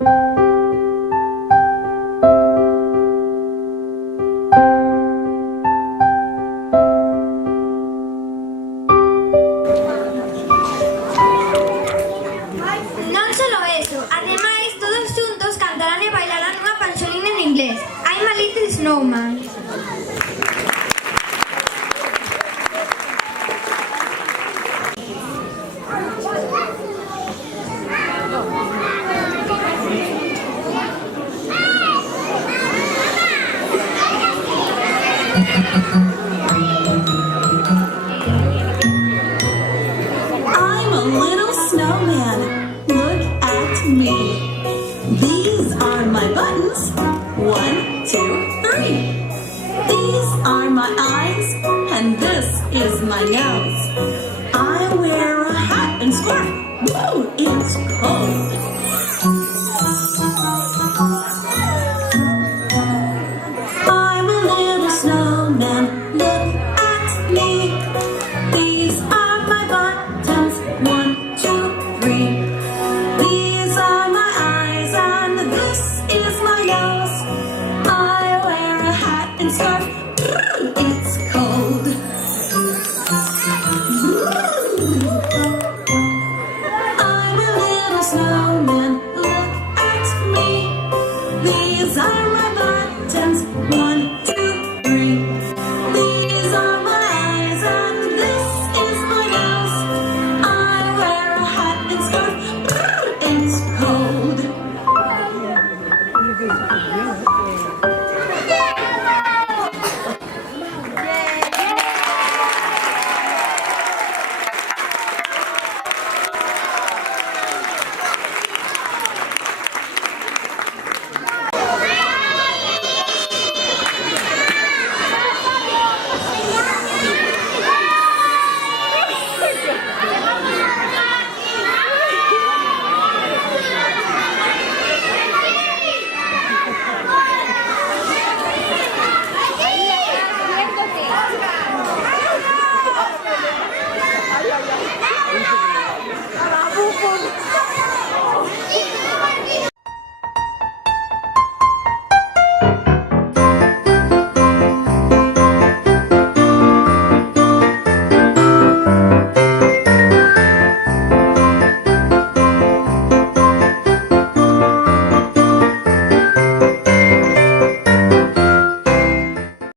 No solo eso, además todos juntos cantarán y bailarán una canción en inglés, I'm a Little Snowman. I'm a little snowman. Look at me. These are my buttons. 1, 2, 3. These are my eyes, and this is my nose.